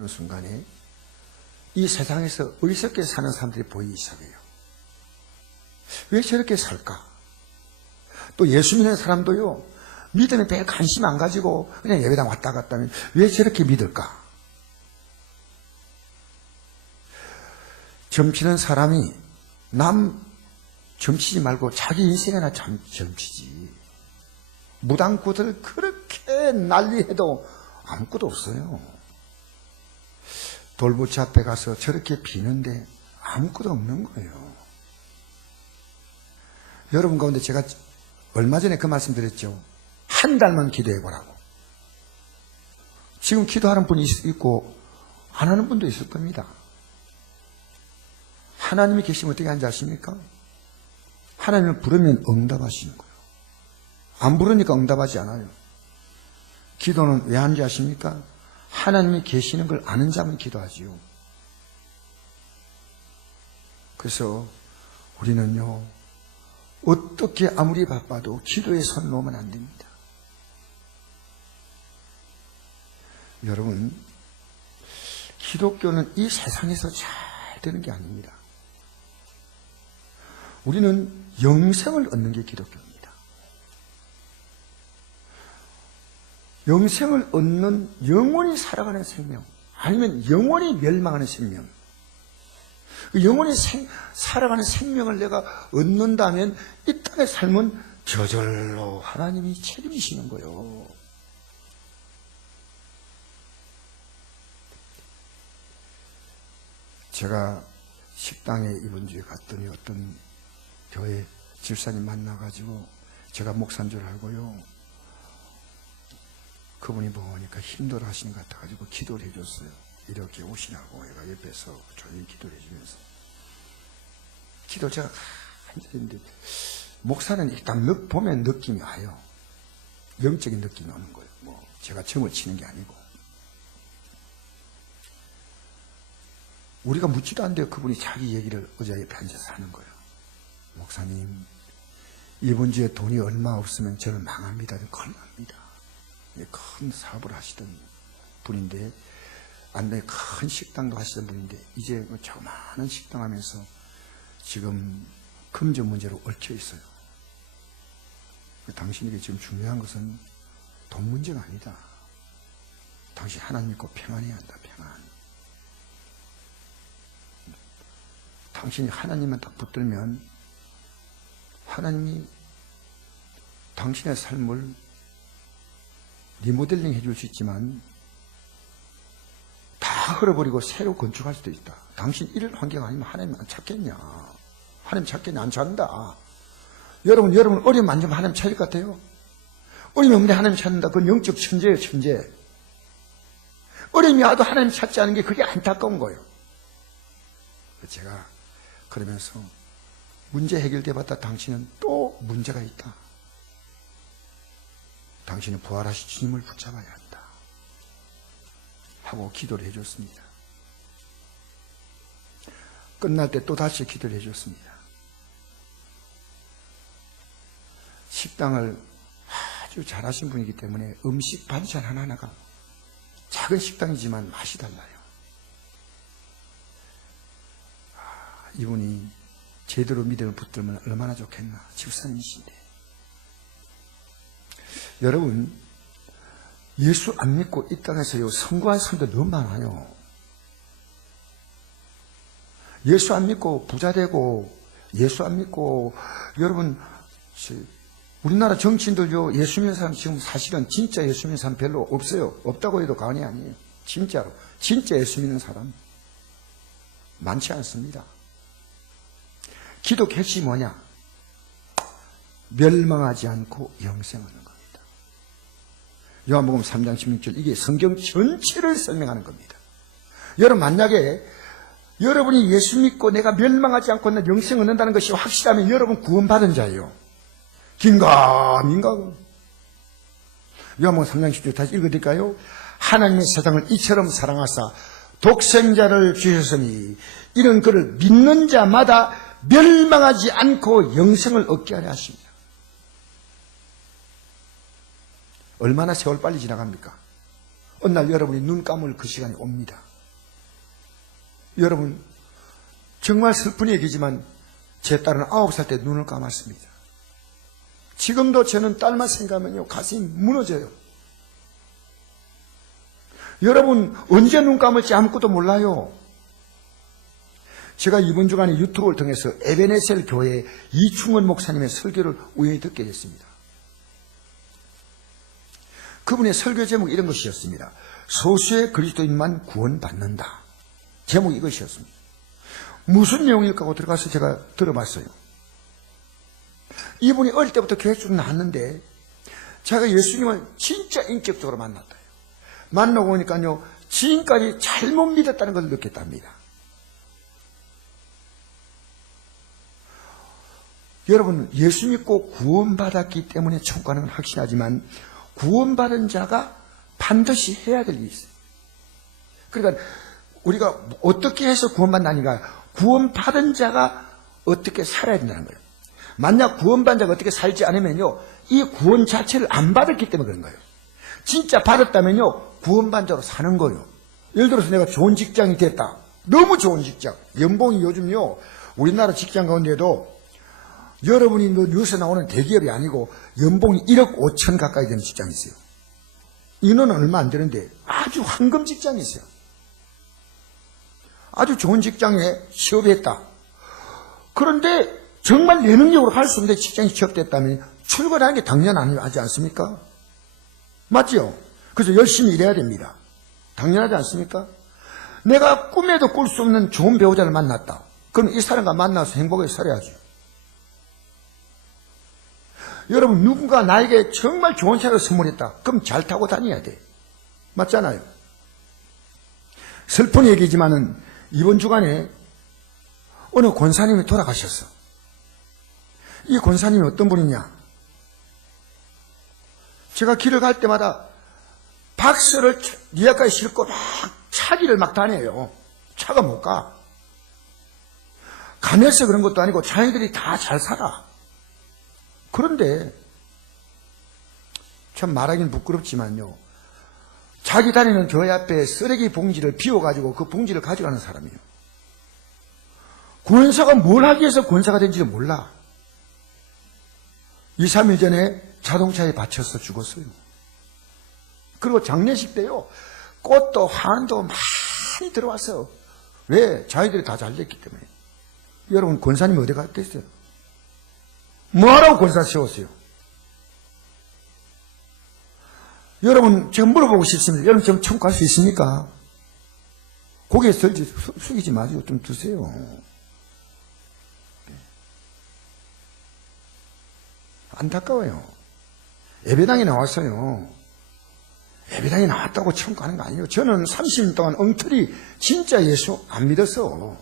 어느 순간에 이 세상에서 어리석게 사는 사람들이 보이기 시작해요. 왜 저렇게 살까? 또 예수 믿는 사람도요, 믿음에 별 관심 안 가지고 그냥 예배당 왔다 갔다 하면 왜 저렇게 믿을까? 점치는 사람이 남 점치지 말고 자기 인생이나 점치지. 무당꾼들 그렇게 난리해도 아무것도 없어요. 돌부치 앞에 가서 저렇게 비는데 아무것도 없는 거예요. 여러분 가운데 제가 얼마 전에 그 말씀 드렸죠. 한 달만 기도해 보라고. 지금 기도하는 분이 있고 안 하는 분도 있을 겁니다. 하나님이 계시면 어떻게 하는지 아십니까? 하나님을 부르면 응답하시는 거예요. 안 부르니까 응답하지 않아요. 기도는 왜 하는지 아십니까? 하나님이 계시는 걸 아는 자만 기도하지요. 그래서 우리는요, 어떻게 아무리 바빠도 기도에 손 놓으면 안 됩니다. 여러분, 기독교는 이 세상에서 잘 되는 게 아닙니다. 우리는 영생을 얻는 게 기독교입니다. 영생을 얻는 영원히 살아가는 생명, 아니면 영원히 멸망하는 생명. 영원히 살아가는 생명을 내가 얻는다면 이 땅의 삶은 저절로 하나님이 책임지시는 거예요. 제가 식당에 이번 주에 갔더니 어떤 교회 집사님 만나가지고 제가 목사인 줄 알고요. 그분이 보니까 힘들어 하시는 것 같아가지고 기도를 해줬어요. 이렇게 오시라고 얘가 옆에서 조용히 기도를 해주면서. 기도를 제가 한참 했는데, 목사는 일단 보면 느낌이 와요. 영적인 느낌이 오는 거예요. 뭐, 제가 점을 치는 게 아니고. 우리가 묻지도 않는데 그분이 자기 얘기를 의자 옆에 앉아서 하는 거예요. 목사님, 이번 주에 돈이 얼마 없으면 저는 망합니다. 큰일 납니다. 큰 사업을 하시던 분인데, 안에 큰 식당도 하시던 분인데, 이제 조그마한 식당 하면서 지금 금전 문제로 얽혀 있어요. 당신에게 지금 중요한 것은 돈 문제가 아니다. 당신 하나님 믿고 평안해야 한다, 평안. 당신이 하나님만 딱 붙들면 하나님이 당신의 삶을 리모델링 해줄 수 있지만 다 흘어버리고 새로 건축할 수도 있다. 당신 이런 환경 아니면 하나님 안 찾겠냐? 하나님 찾겠냐? 안 찾는다. 여러분 어려움 안 주면 하나님 찾을 것 같아요? 어려움이 없는데 하나님 찾는다. 그건 영적 천재예요, 천재. 어려움이 와도 하나님 찾지 않은 게 그게 안타까운 거예요. 제가 그러면서 문제 해결돼 봤다. 당신은 또 문제가 있다. 당신은 부활하신 주님을 붙잡아야 한다. 하고 기도를 해줬습니다. 끝날 때 또 다시 기도를 해줬습니다. 식당을 아주 잘하신 분이기 때문에 음식 반찬 하나하나가 작은 식당이지만 맛이 달라요. 이분이 제대로 믿음을 붙들면 얼마나 좋겠나. 집사님이신데. 여러분, 예수 안 믿고 이 땅에서요, 성공한 사람들 너무 많아요. 예수 안 믿고 부자 되고, 예수 안 믿고, 여러분, 우리나라 정치인들요, 예수 믿는 사람 지금 사실은 진짜 예수 믿는 사람 별로 없어요. 없다고 해도 과언이 아니에요. 진짜로. 진짜 예수 믿는 사람 많지 않습니다. 기독교 핵심이 뭐냐? 멸망하지 않고 영생하는 겁니다. 요한복음 3장 16절, 이게 성경 전체를 설명하는 겁니다. 여러분, 만약에 여러분이 예수 믿고 내가 멸망하지 않고 나 영생 얻는다는 것이 확실하면 여러분 구원받은 자예요. 긴가민가? 요한복음 3장 16절 다시 읽어드릴까요? 하나님의 세상을 이처럼 사랑하사 독생자를 주셨으니 이는 그를 믿는 자마다 멸망하지 않고 영생을 얻게 하려 하십니다. 얼마나 세월 빨리 지나갑니까? 어느 날 여러분이 눈 감을 그 시간이 옵니다. 여러분, 정말 슬픈 얘기지만 제 딸은 9살 때 눈을 감았습니다. 지금도 저는 딸만 생각하면요, 가슴이 무너져요. 여러분, 언제 눈 감을지 아무것도 몰라요. 제가 이번 주간에 유튜브를 통해서 에베네셀 교회 이충원 목사님의 설교를 우연히 듣게 됐습니다. 그분의 설교 제목이 이런 것이었습니다. 소수의 그리스도인만 구원받는다. 제목이 이것이었습니다. 무슨 내용일까 하고 들어가서 제가 들어봤어요. 이분이 어릴 때부터 교회 쭉 나왔는데 제가 예수님을 진짜 인격적으로 만났다. 만나고 보니까요, 지금까지 잘못 믿었다는 것을 느꼈답니다. 여러분, 예수 믿고 구원받았기 때문에 천국 가는 건 확신하지만 구원받은 자가 반드시 해야 될 일이 있어요. 그러니까 우리가 어떻게 해서 구원받나니까 구원받은 자가 어떻게 살아야 된다는 거예요. 만약 구원받은 자가 어떻게 살지 않으면요, 이 구원 자체를 안 받았기 때문에 그런 거예요. 진짜 받았다면요, 구원받은 자로 사는 거예요. 예를 들어서 내가 좋은 직장이 됐다. 너무 좋은 직장. 연봉이 요즘요, 우리나라 직장 가운데도 여러분이 뉴스에 나오는 대기업이 아니고 연봉이 1억 5천 가까이 되는 직장이 있어요. 인원은 얼마 안 되는데 아주 황금 직장이 있어요. 아주 좋은 직장에 취업했다. 그런데 정말 내 능력으로 갈 수 없는데 직장에 취업됐다면 출근하는 게 당연하지 않습니까? 맞죠? 그래서 열심히 일해야 됩니다. 당연하지 않습니까? 내가 꿈에도 꿀 수 없는 좋은 배우자를 만났다. 그럼 이 사람과 만나서 행복하게 살아야죠. 여러분, 누군가 나에게 정말 좋은 차를 선물했다. 그럼 잘 타고 다녀야 돼. 맞잖아요. 슬픈 얘기지만은 이번 주간에 어느 권사님이 돌아가셨어. 이 권사님이 어떤 분이냐? 제가 길을 갈 때마다 박스를 리아까지 싣고 막 차기를 막 다녀요. 차가 못 가. 가면서 그런 것도 아니고 자기들이 다 잘 살아. 그런데 참 말하기는 부끄럽지만요, 자기 다니는 교회 앞에 쓰레기 봉지를 비워가지고 그 봉지를 가져가는 사람이에요. 권사가 뭘 하기 위해서 권사가 된지를 몰라. 2, 3일 전에 자동차에 받쳐서 죽었어요. 그리고 장례식 때요, 꽃도 환도 많이 들어왔어요. 왜? 자기들이 다 잘 됐기 때문에. 여러분, 권사님이 어디 갔겠어요? 뭐하라고 권사 세웠어요? 여러분, 제가 물어보고 싶습니다. 여러분, 좀 천국 갈 수 있습니까? 고개 숙이지 마시고 좀 드세요. 안타까워요. 예배당에 나왔어요. 예배당에 나왔다고 천국 가는 거 아니에요. 저는 30년 동안 엉터리 진짜 예수 안 믿었어.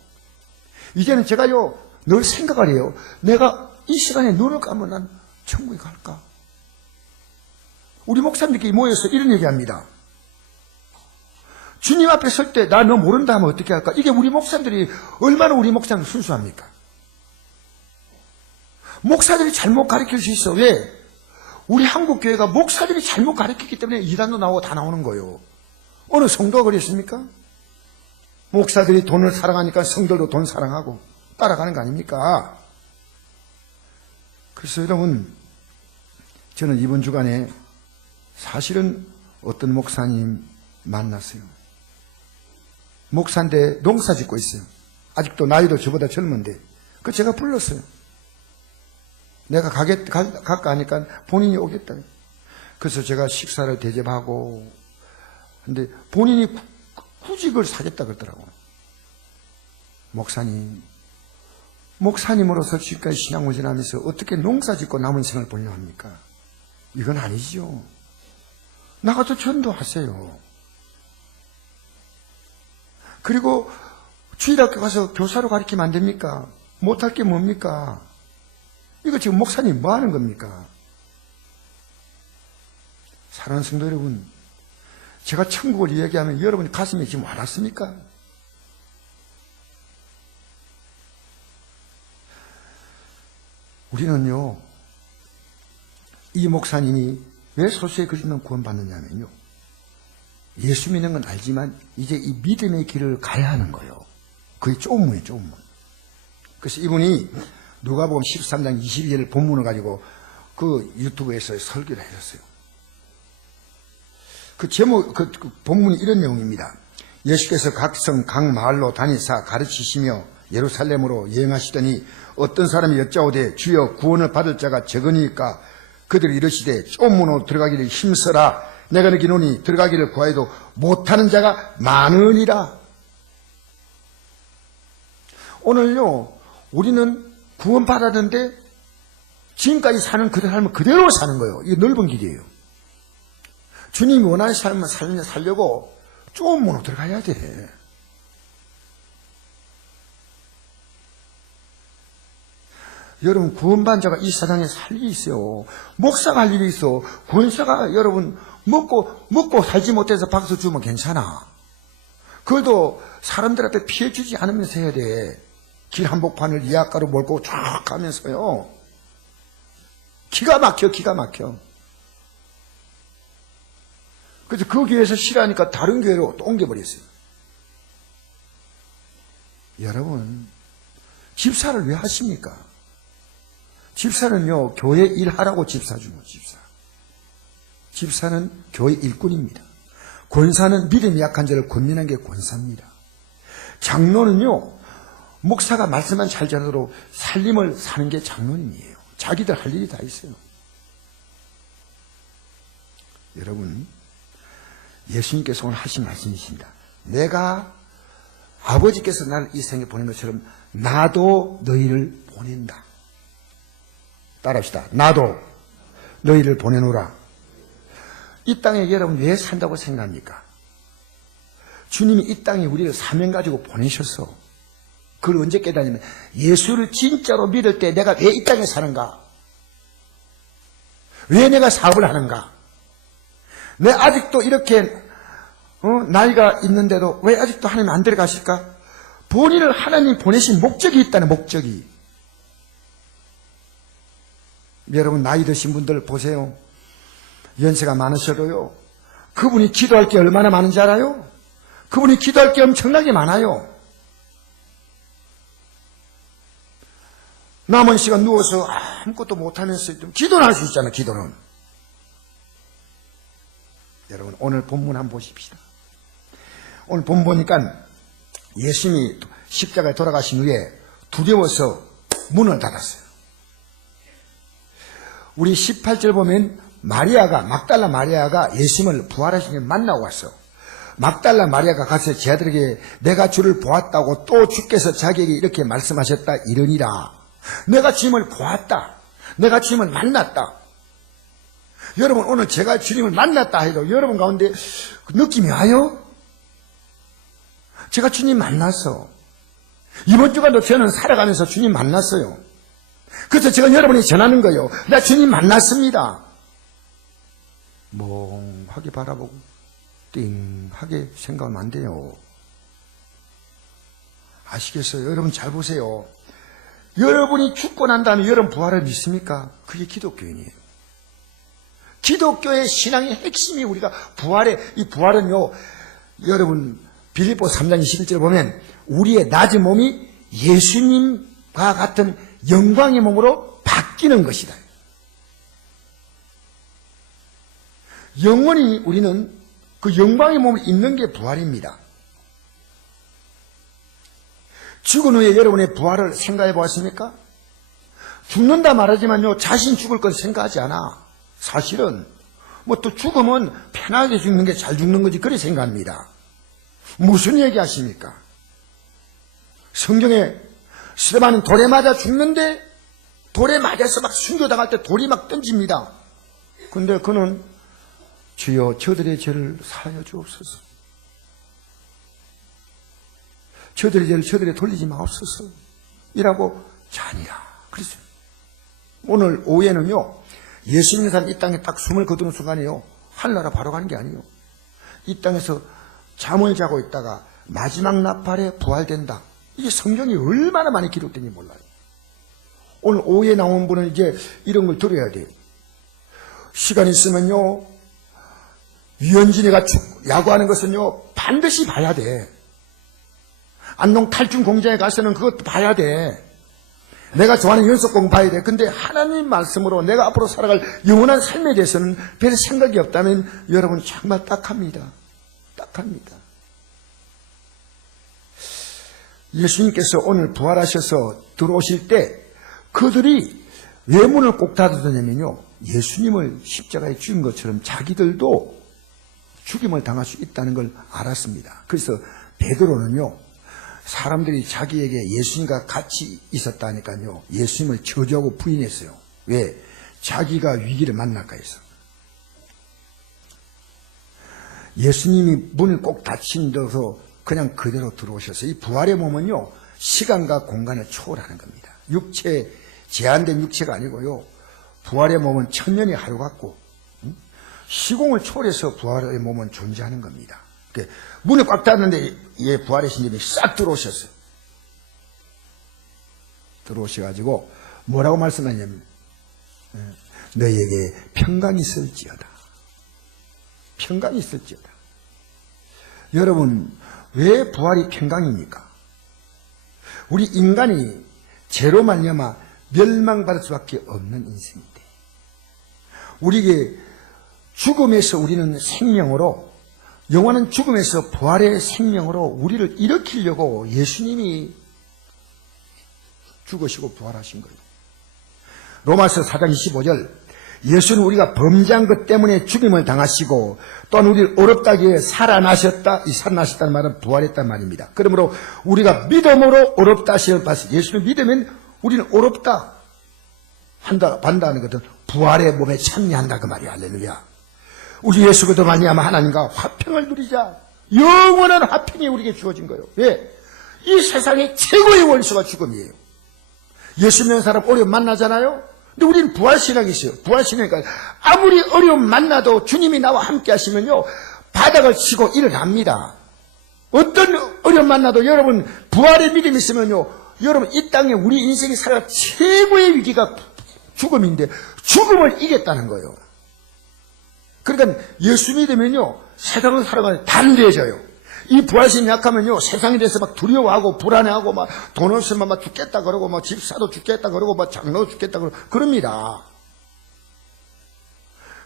이제는 제가요, 늘 생각을 해요. 내가 이 시간에 눈을 감으면 난 천국에 갈까? 우리 목사님들끼리 모여서 이런 얘기합니다. 주님 앞에 설 때 나 너 모른다 하면 어떻게 할까? 이게 우리 목사님들이 얼마나 우리 목사님 순수합니까? 목사들이 잘못 가르칠 수 있어. 왜? 우리 한국교회가 목사들이 잘못 가르쳤기 때문에 이단도 나오고 다 나오는 거예요. 어느 성도가 그랬습니까? 목사들이 돈을 사랑하니까 성들도 돈 사랑하고 따라가는 거 아닙니까? 그래서 여러분, 저는 이번 주간에 사실은 어떤 목사님 만났어요. 목사인데 농사 짓고 있어요. 아직도 나이도 저보다 젊은데. 그 제가 불렀어요. 내가 갈까 하니까 본인이 오겠다. 그래서 제가 식사를 대접하고, 근데 본인이 구직을 사겠다 그러더라고요. 목사님으로서 지금까지 신앙을 지나면서 어떻게 농사 짓고 남은 인생을 보려고 합니까? 이건 아니죠. 나가서 전도하세요. 그리고 주일학교 가서 교사로 가르치면 안 됩니까? 못할 게 뭡니까? 이거 지금 목사님 뭐 하는 겁니까? 사랑하는 성도 여러분, 제가 천국을 이야기하면 여러분 가슴에 지금 와닿습니까? 우리는요, 이 목사님이 왜 소수의 그리스도는 구원받느냐면요, 예수 믿는 건 알지만 이제 이 믿음의 길을 가야 하는 거예요. 그게 조문이에요, 조문. 그래서 이분이 누가복음 13장 22절을 본문을 가지고 그 유튜브에서 설교를 하셨어요. 그 제목, 그 본문이 이런 내용입니다. 예수께서 각 성, 각 마을로 다니사 가르치시며 예루살렘으로 여행하시더니 어떤 사람이 여짜오되 주여 구원을 받을 자가 적으니까 그들이 이르시되 좁문으로 들어가기를 힘써라. 내가 느끼노니 들어가기를 구하여도 못하는 자가 많으니라. 오늘요, 우리는 구원받았는데 지금까지 사는 그대로 살면 그대로 사는 거예요. 이게 넓은 길이에요. 주님이 원하는 삶을 살려고 좁은 문으로 들어가야 돼. 여러분, 구원받은 자가 이 세상에 살 일이 있어요. 목사가 할 일이 있어. 권사가 여러분 먹고 살지 못해서 박수 주면 괜찮아. 그래도 사람들한테 피해 주지 않으면서 해야 돼. 길 한복판을 이악가로 몰고 쫙 가면서요. 기가 막혀. 그래서 그 교회에서 싫어하니까 다른 교회로 또 옮겨버렸어요. 여러분, 집사를 왜 하십니까? 집사는요, 교회 일하라고 집사 준 거예요, 집사. 집사는 교회 일꾼입니다. 권사는 믿음이 약한 자를 권면한 게 권사입니다. 장로는요, 목사가 말씀만 잘 전하도록 살림을 사는 게 장로님이에요. 자기들 할 일이 다 있어요. 여러분, 예수님께서 오늘 하신 말씀이십니다. 내가 아버지께서 나를 이 생에 보낸 것처럼 나도 너희를 보낸다. 따라합시다. 나도 너희를 보내노라. 이 땅에 여러분 왜 산다고 생각합니까? 주님이 이 땅에 우리를 사명 가지고 보내셨어. 그걸 언제 깨닫냐면 예수를 진짜로 믿을 때 내가 왜 이 땅에 사는가? 왜 내가 사업을 하는가? 내 아직도 이렇게 나이가 있는데도 왜 아직도 하나님 안 데려가실까? 본인을 하나님 보내신 목적이 있다는 목적이. 여러분 나이 드신 분들 보세요. 연세가 많으셔도요. 그분이 기도할 게 얼마나 많은지 알아요? 그분이 기도할 게 엄청나게 많아요. 남은 시간 누워서 아무것도 못하면서 기도는 할 수 있잖아요. 기도는. 여러분 오늘 본문 한번 보십시다. 오늘 본문 보니까 예수님이 십자가에 돌아가신 후에 두려워서 문을 닫았어요. 우리 18절 보면 막달라 마리아가 예수님을 부활하신 일 만나고 왔어. 막달라 마리아가 가서 제 아들에게 내가 주를 보았다고 또 주께서 자기에게 이렇게 말씀하셨다 이러니라. 내가 주님을 보았다. 내가 주님을 만났다. 여러분 오늘 제가 주님을 만났다 해도 여러분 가운데 느낌이 와요? 제가 주님 만났어. 이번 주간도 저는 살아가면서 주님 만났어요. 그래서 제가 여러분이 전하는 거예요. 나 주님 만났습니다. 멍하게 바라보고 띵하게 생각하면 안 돼요. 아시겠어요? 여러분 잘 보세요. 여러분이 죽고 난 다음에 여러분 부활을 믿습니까? 그게 기독교인이에요. 기독교의 신앙의 핵심이 우리가 이 부활은요, 여러분, 빌립보 3장 21절 보면, 우리의 낮은 몸이 예수님과 같은 영광의 몸으로 바뀌는 것이다. 영원히 우리는 그 영광의 몸을 입는 게 부활입니다. 죽은 후에 여러분의 부활을 생각해 보았습니까? 죽는다 말하지만요, 자신 죽을 것 생각하지 않아. 사실은 뭐 또 죽으면 편하게 죽는 게 잘 죽는 거지 그래 생각합니다. 무슨 얘기 하십니까? 성경에 스데반은 돌에 맞아 죽는데 돌에 맞아서 막 순교당할 때 돌이 막 던집니다. 근데 그는 주여 저들의 죄를 사하여 주옵소서. 저들의 죄를 저들에 돌리지 마옵소서. 이라고 자니라. 그랬어요. 오늘 오후에는요. 예수 믿는 사람 이 땅에 딱 숨을 거두는 순간이요. 하늘나라 바로 가는 게 아니에요. 이 땅에서 잠을 자고 있다가 마지막 나팔에 부활된다. 이게 성경이 얼마나 많이 기록된지 몰라요. 오늘 오후에 나온 분은 이제 이런 걸 들어야 돼요. 시간 있으면요. 유현진이가 야구하는 것은요, 반드시 봐야 돼. 안동 탈춤 공장에 가서는 그것도 봐야 돼. 내가 좋아하는 연속공 봐야 돼. 근데 하나님 말씀으로 내가 앞으로 살아갈 영원한 삶에 대해서는 별 생각이 없다면 여러분 정말 딱합니다. 딱합니다. 예수님께서 오늘 부활하셔서 들어오실 때 그들이 왜 문을 꼭 닫아두냐면요, 예수님을 십자가에 죽인 것처럼 자기들도 죽임을 당할 수 있다는 걸 알았습니다. 그래서 베드로는요, 사람들이 자기에게 예수님과 같이 있었다니까요, 예수님을 저주하고 부인했어요. 왜? 자기가 위기를 만날까 해서. 예수님이 문을 꼭 닫힌다서 그냥 그대로 들어오셔서, 이 부활의 몸은요, 시간과 공간을 초월하는 겁니다. 제한된 육체가 아니고요, 부활의 몸은 천년이 하루 같고 시공을 초월해서 부활의 몸은 존재하는 겁니다. 문을 꽉 닫았는데 부활의 신님이 싹 들어오셨어요. 들어오셔가지고 뭐라고 말씀하냐면, 너희에게 평강이 있을지어다. 평강이 있을지어다. 여러분, 왜 부활이 평강입니까? 우리 인간이 죄로 말미암아 멸망받을 수밖에 없는 인생인데, 우리에게 죽음에서 우리는 생명으로, 영원한 죽음에서 부활의 생명으로 우리를 일으키려고 예수님이 죽으시고 부활하신 거예요. 로마서 4장 25절, 예수는 우리가 범죄한 것 때문에 죽임을 당하시고 또한 우리를 어렵다 하기에 살아나셨다. 이 살아나셨다는 말은 부활했단 말입니다. 그러므로 우리가 믿음으로 어렵다 하시는 바서, 예수를 믿으면 우리는 어렵다 반다는 것은 부활의 몸에 참여한다 그 말이야. 할렐루야. 우리 예수 그리스도 말미암아 하나님과 화평을 누리자. 영원한 화평이 우리에게 주어진 거예요. 왜? 이 세상의 최고의 원수가 죽음이에요. 예수 믿는 사람 어려움 만나잖아요. 근데 우리는 부활신앙이 있어요. 부활신앙이니까 아무리 어려움 만나도 주님이 나와 함께 하시면요, 바닥을 치고 일어납니다. 어떤 어려움 만나도 여러분 부활의 믿음이 있으면요, 여러분 이 땅에 우리 인생이 살아갈 최고의 위기가 죽음인데 죽음을 이겼다는 거예요. 그러니까 예수 믿으면요, 세상을 살아가는 단대해져요. 이 부활심이 약하면요, 세상에 대해서 막 두려워하고 불안해하고 막 돈 없으면 막 죽겠다 그러고 막 집 사도 죽겠다 그러고 막 장로도 죽겠다 그러고 그럽니다.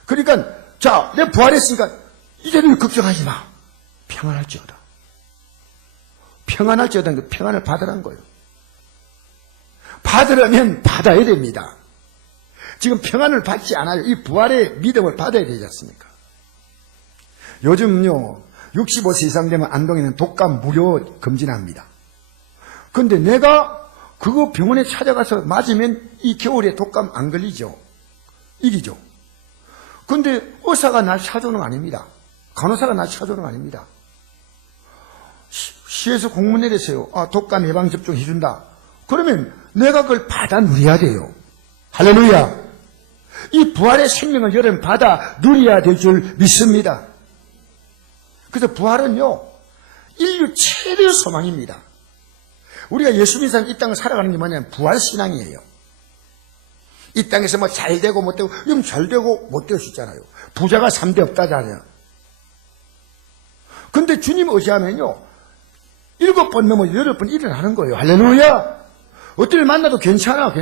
그러니까 자, 내 부활했으니까 이제는 걱정하지 마. 평안할지어다. 평안할지어다. 평안을 받으라는 거예요. 받으려면 받아야 됩니다. 지금 평안을 받지 않아요. 이 부활의 믿음을 받아야 되지 않습니까? 요즘요, 65세 이상 되면 안동에는 독감 무료 금지합니다. 근데 내가 그거 병원에 찾아가서 맞으면 이 겨울에 독감 안 걸리죠. 이기죠. 근데 의사가 날 찾아오는 거 아닙니다. 간호사가 날 찾아오는 거 아닙니다. 시에서 공문 내렸어요. 아, 독감 예방접종 해준다. 그러면 내가 그걸 받아 누려야 돼요. 할렐루야. 이 부활의 생명을 여러분 받아 누려야 될 줄 믿습니다. 그래서 부활은요, 인류 최대의 소망입니다. 우리가 예수 믿는 사람 이 땅을 살아가는 게 뭐냐면 부활신앙이에요. 이 땅에서 뭐 잘 되고 못 되고, 이건 잘 되고 못 될 수 있잖아요. 부자가 3대 없다잖아요. 근데 주님 의지하면요, 7번 넘어 8번 일어나는 거예요. 할렐루야. 어떤 일 만나도 괜찮아.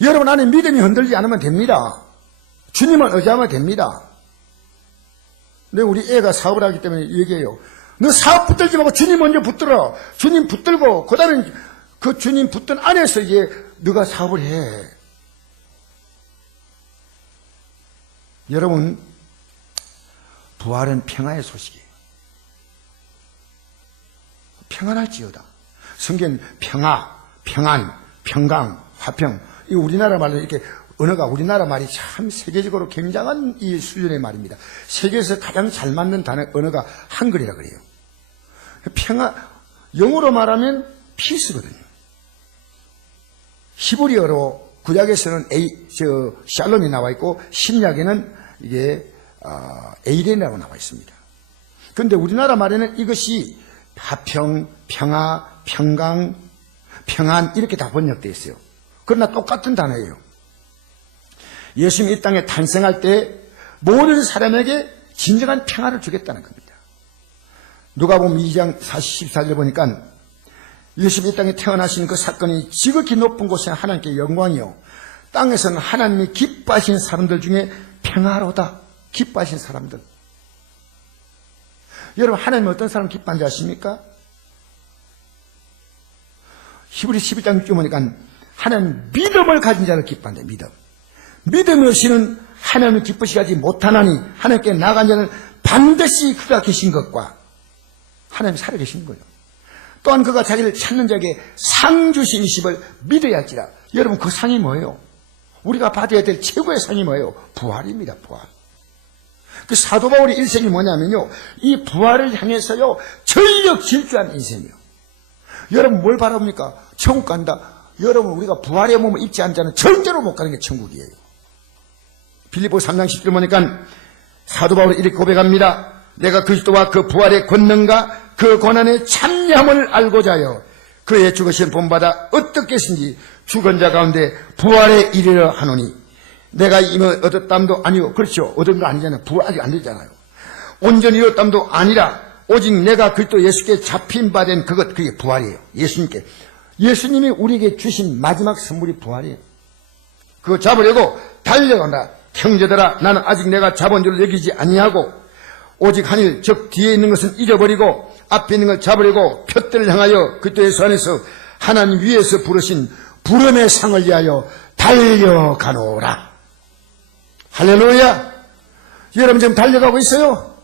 여러분 안에 믿음이 흔들리지 않으면 됩니다. 주님을 의지하면 됩니다. 근데 우리 애가 사업을 하기 때문에 얘기해요. 너 사업 붙들지 말고 주님 먼저 붙들어. 주님 붙들고 그 다음에 그 주님 붙든 안에서 이제 너가 사업을 해. 여러분, 부활은 평화의 소식이에요. 평안할지어다. 성경 평화, 평안, 평강, 화평. 이 우리나라 말로 이렇게 언어가, 우리나라 말이 참 세계적으로 굉장한 이 수준의 말입니다. 세계에서 가장 잘 맞는 단어, 언어가 한글이라 그래요. 평화, 영어로 말하면 피스거든요. 히브리어로 구약에서는 샬롬이 나와 있고 신약에는 이게 에이렌이라고 나와 있습니다. 그런데 우리나라 말에는 이것이 화평, 평화, 평강, 평안 이렇게 다 번역되어 있어요. 그러나 똑같은 단어예요. 예수님이 이 땅에 탄생할 때 모든 사람에게 진정한 평안을 주겠다는 겁니다. 누가복음 2장 44절 보니까 예수님이 이 땅에 태어나신 그 사건이 지극히 높은 곳에 하나님께 영광이요, 땅에서는 하나님이 기뻐하신 사람들 중에 평화로다. 기뻐하신 사람들. 여러분, 하나님은 어떤 사람 기뻐한지 아십니까? 히브리 11장 6절 보니까 하나님 믿음을 가진 자를 기뻐한다. 믿음이 없이는 하나님을 기쁘시게 하지 못하나니 하나님께 나간 자는 반드시 그가 계신 것과 하나님이 살아계신 거예요. 또한 그가 자기를 찾는 자에게 상 주시심을 믿어야 할지라. 여러분, 그 상이 뭐예요? 우리가 받아야 될 최고의 상이 뭐예요? 부활입니다. 부활. 그 사도 바울의 일생이 뭐냐면요, 이 부활을 향해서요 전력 질주한 인생이에요. 여러분, 뭘 바랍니까? 천국 간다. 여러분, 우리가 부활의 몸을 입지 않은 자는 절대로 못 가는 게 천국이에요. 빌립보 3장 10절 보니까 사도 바울이 이렇게 고백합니다. 내가 그리스도와 그 부활의 권능과 그 고난의 참여함을 알고자 하여 그의 죽으신 본받아 어떻게든지 죽은 자 가운데 부활에 이르려 하노니, 내가 이미 얻었담도 아니요. 그렇죠. 얻은 거 아니잖아요. 부활 아직 안 되잖아요. 온전히 얻었담도 아니라 오직 내가 그리스도 예수께 잡힌 바 된 그것, 그게 부활이에요. 예수님이 우리에게 주신 마지막 선물이 부활이에요. 그거 잡으려고 달려간다. 형제들아, 나는 아직 내가 잡은 줄 여기지 아니하고 오직 하늘 즉 뒤에 있는 것은 잊어버리고 앞에 있는 걸 잡으려고 표대를 향하여 그리스도 예수 안에서 하나님 위에서 부르신 부름의 상을 위하여 달려가노라. 할렐루야. 여러분, 지금 달려가고 있어요?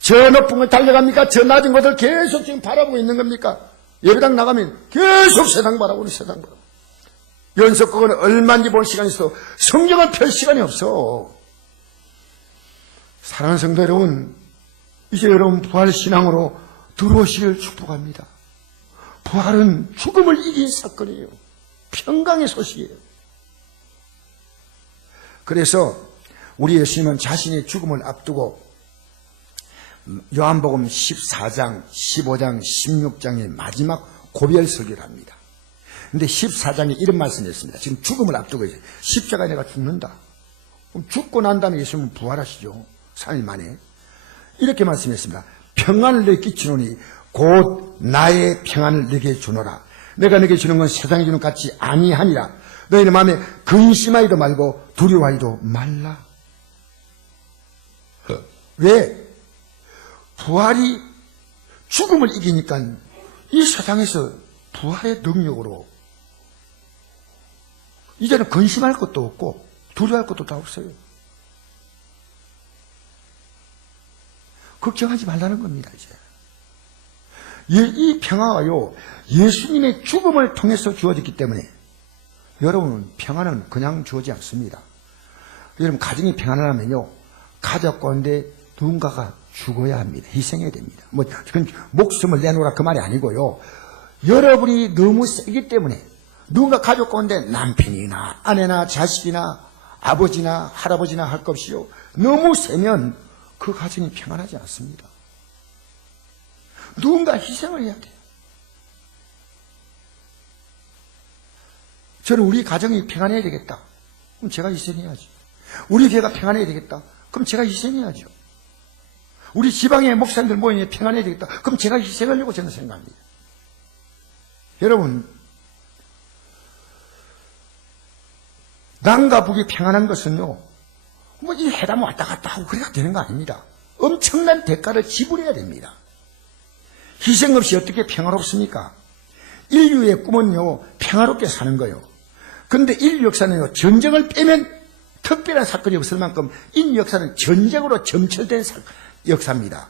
저 높은 걸 달려갑니까? 저 낮은 것을 계속 지금 바라보고 있는 겁니까? 예배당 나가면 계속 세상 바라보는, 세상 바라보는. 연속극은 얼마인지 볼 시간이 있어. 성경을 펼 시간이 없어. 사랑하는 성도 여러분, 이제 여러분 부활신앙으로 들어오시길 축복합니다. 부활은 죽음을 이긴 사건이에요. 평강의 소식이에요. 그래서 우리 예수님은 자신의 죽음을 앞두고 요한복음 14장, 15장, 16장의 마지막 고별 설교를 합니다. 그런데 14장에 이런 말씀이 있습니다. 지금 죽음을 앞두고 있어요. 십자가에 내가 죽는다. 그럼 죽고 난 다음에 예수님은 부활하시죠. 3일 만에. 이렇게 말씀했습니다. 평안을 너희 끼치노니 곧 나의 평안을 너에게 주노라. 내가 너에게 주는 건 세상이 주는 것 같이 아니하니라. 너희는 마음에 근심하지도 말고 두려워하지도 말라. 왜? 부활이 죽음을 이기니까 이 세상에서 부활의 능력으로 이제는 근심할 것도 없고 두려워할 것도 다 없어요. 걱정하지 말라는 겁니다. 이제 이 평화가요 예수님의 죽음을 통해서 주어졌기 때문에 여러분, 평안은 그냥 주어지지 않습니다. 여러분, 가정이 평안하면요 가족 가운데 누군가가 죽어야 합니다. 희생해야 됩니다. 그건 목숨을 내놓으라 그 말이 아니고요, 여러분이 너무 세기 때문에 누군가 가족 가운데 남편이나 아내나 자식이나 아버지나 할아버지나 할 것 없이요 너무 세면 그 가정이 평안하지 않습니다. 누군가 희생을 해야 돼요. 저는 우리 가정이 평안해야 되겠다. 그럼 제가 희생해야죠. 우리 교회가 평안해야 되겠다. 그럼 제가 희생해야죠. 우리 지방의 목사님들 모임이 평안해야 되겠다. 그럼 제가 희생하려고 저는 생각합니다. 여러분, 남과 북이 평안한 것은요 이 해담 왔다 갔다 하고 그래야 되는 거 아닙니다. 엄청난 대가를 지불해야 됩니다. 희생 없이 어떻게 평화롭습니까? 인류의 꿈은요 평화롭게 사는 거예요. 그런데 인류 역사는요 전쟁을 빼면 특별한 사건이 없을 만큼 인류 역사는 전쟁으로 점철된 역사입니다.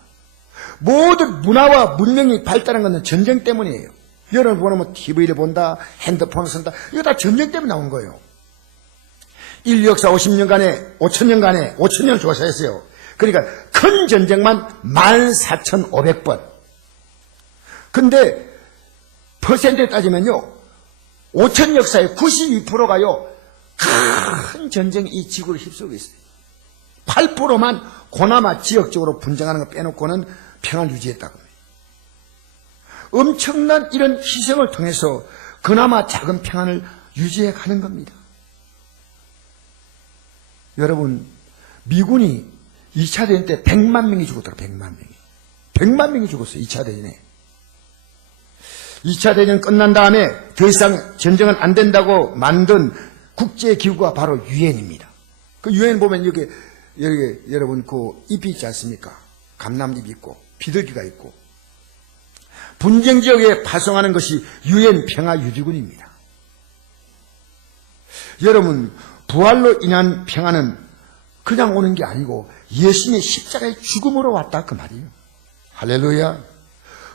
모든 문화와 문명이 발달한 것은 전쟁 때문이에요. 여러분 보면 TV를 본다, 핸드폰을 쓴다, 이거 다 전쟁 때문에 나온 거예요. 인류 역사 50년간에 5천년을 조사했어요. 그러니까 큰 전쟁만 14,500번. 근데 퍼센트에 따지면요 5천 역사의 92%가요 큰 전쟁이 이 지구를 휩쓸고 있어요. 8%만 고나마 지역적으로 분쟁하는 거 빼놓고는 평화를 유지했다고 합니다. 엄청난 이런 희생을 통해서 그나마 작은 평안을 유지해 가는 겁니다. 여러분, 미군이 2차 대전 때 100만 명이 죽었더라. 100만 명이. 100만 명이 죽었어요. 2차 대전에. 2차 대전 끝난 다음에 더 이상 전쟁은 안 된다고 만든 국제기구가 바로 유엔입니다. 그 유엔 보면 여기 여러분 그 잎이 있지 않습니까? 감람잎이 있고 비둘기가 있고 분쟁 지역에 파송하는 것이 유엔 평화유지군입니다. 여러분 부활로 인한 평화는 그냥 오는 게 아니고 예수님의 십자가의 죽음으로 왔다 그 말이에요. 할렐루야.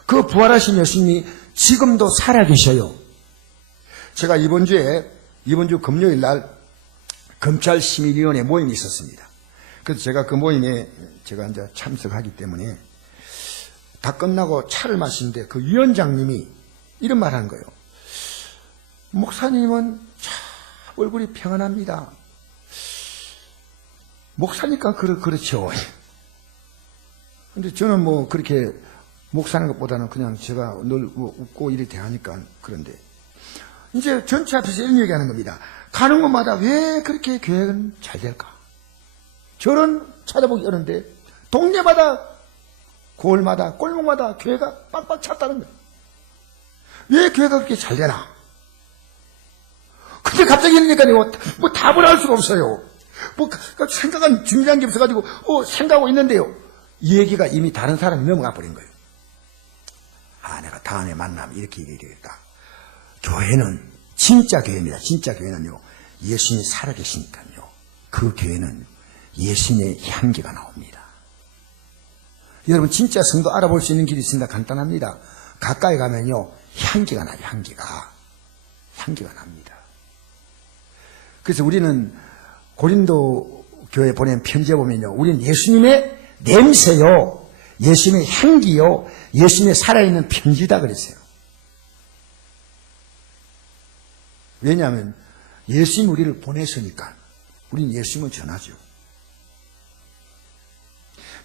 그 부활하신 예수님이 지금도 살아계셔요. 제가 이번 주 금요일 날 검찰심의위원회 모임이 있었습니다. 그래서 제가 그 모임에 제가 이제 참석하기 때문에 다 끝나고 차를 마시는데 그 위원장님이 이런 말 하는 거예요. 목사님은 참 얼굴이 평안합니다. 목사니까 그렇죠. 근데 저는 뭐 그렇게 목사는 것보다는 그냥 제가 늘 웃고 이렇게 대하니까 그런데 이제 전체 앞에서 이런 얘기하는 겁니다. 가는 곳마다 왜 그렇게 교회는 잘 될까? 저는 찾아보기 어려운데 동네마다 고을마다 골목마다 교회가 빵빵 찼다는 거예요. 왜 교회가 그렇게 잘 되나? 근데 갑자기 이러니까 뭐 답을 할 수가 없어요. 뭐 생각은 중요한 게 없어가지고 생각하고 있는데요. 이 얘기가 이미 다른 사람이 넘어가 버린 거예요. 내가 다음에 만나면 이렇게 얘기해야겠다. 교회는 진짜 교회입니다. 진짜 교회는요. 예수님이 살아계시니까요. 그 교회는 예수님의 향기가 나옵니다. 여러분 진짜 성도 알아볼 수 있는 길이 있습니다. 간단합니다. 가까이 가면요. 향기가 나요. 향기가 납니다. 그래서 우리는 고린도 교회 보낸 편지에 보면요. 우리는 예수님의 냄새요. 예수님의 향기요. 예수님의 살아있는 편지다 그랬어요. 왜냐하면 예수님 우리를 보내시니까 우리는 예수님을 전하죠.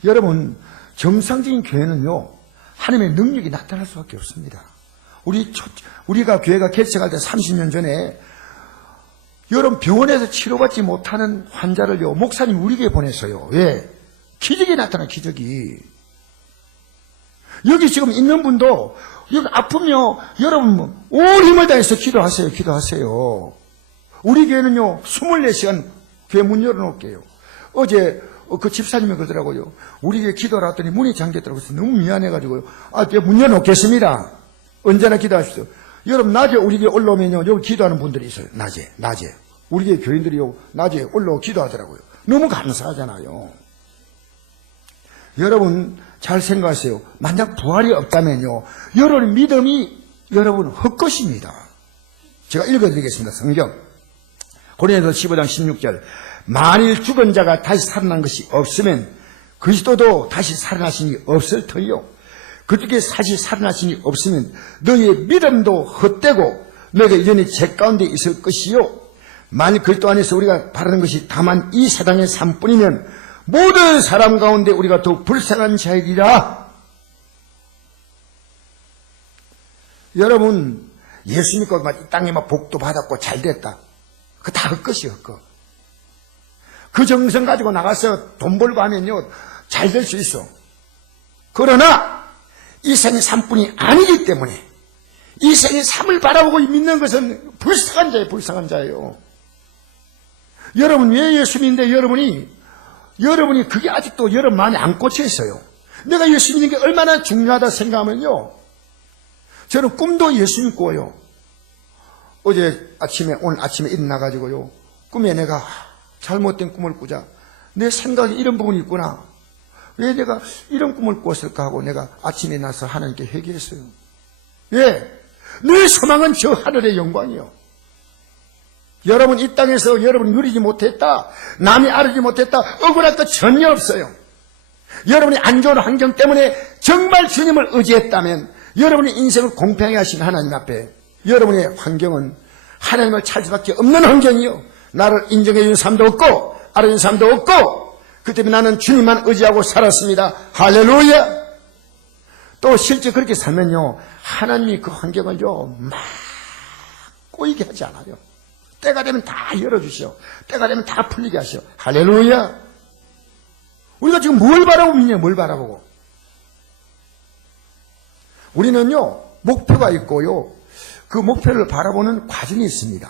여러분 정상적인 교회는요. 하나님의 능력이 나타날 수밖에 없습니다. 우리가 교회가 개척할 때 30년 전에 여러분 병원에서 치료받지 못하는 환자를요. 목사님 우리 교회에 보냈어요. 왜? 기적이 나타나 기적이. 여기 지금 있는 분도 여기 아프면 여러분 온 힘을 다해서 기도하세요. 우리 교회는요 24시간 교회 문 열어놓을게요. 어제 그 집사님이 그러더라고요. 우리 교회 기도하러 왔더니 문이 잠겼더라고요. 너무 미안해가지고요. 문 열어놓겠습니다. 언제나 기도하십시오. 여러분 낮에 우리 교회 올라오면요 여기 기도하는 분들이 있어요. 낮에 우리 교회 교인들이요 낮에 올라오고 기도하더라고요. 너무 감사하잖아요. 여러분 잘 생각하세요. 만약 부활이 없다면요 여러분의 믿음이 여러분 헛것입니다. 제가 읽어드리겠습니다. 성경 고린도서 15장 16절 만일 죽은 자가 다시 살아난 것이 없으면 그리스도도 다시 살아나시니 없을 터이요 그렇게 다시 살아나시니 없으면 너희의 믿음도 헛되고 너희가 여전히 죄 가운데 있을 것이요 만일 그리스도 안에서 우리가 바라는 것이 다만 이 세상의 삶뿐이면 모든 사람 가운데 우리가 더욱 불쌍한 자이리라. 여러분 예수 믿고 이 땅에 막 복도 받았고 잘 됐다. 그거 다 헛것이에요. 헛것. 그 정성 가지고 나가서 돈 벌고 하면요 잘 될 수 있어. 그러나 이 생의 삶뿐이 아니기 때문에 이 생의 삶을 바라보고 믿는 것은 불쌍한 자예요. 여러분 왜 예수 믿는데 여러분이 그게 아직도 여러분 마음에 안 꽂혀 있어요. 내가 예수 믿는 게 얼마나 중요하다 생각하면요. 저는 꿈도 예수님 꿔요. 오늘 아침에 일어나가지고요. 꿈에 내가 잘못된 꿈을 꾸자. 내 생각에 이런 부분이 있구나. 왜 내가 이런 꿈을 꿨을까 하고 내가 아침에 나서 하나님께 회개했어요. 왜? 내 소망은 저 하늘의 영광이요. 여러분 이 땅에서 여러분 누리지 못했다. 남이 알지 못했다. 억울할 것 전혀 없어요. 여러분이 안 좋은 환경 때문에 정말 주님을 의지했다면 여러분의 인생을 공평하게 하신 하나님 앞에 여러분의 환경은 하나님을 찾을 수밖에 없는 환경이요. 나를 인정해 주는 사람도 없고 알아주는 사람도 없고 그 때문에 나는 주님만 의지하고 살았습니다. 할렐루야. 또 실제 그렇게 살면요 하나님이 그 환경을요 막 꼬이게 하지 않아요. 때가 되면 다 열어주시오. 때가 되면 다 풀리게 하시오. 할렐루야. 우리가 지금 뭘 바라보고 있냐, 뭘 바라보고. 우리는요, 목표가 있고요, 그 목표를 바라보는 과정이 있습니다.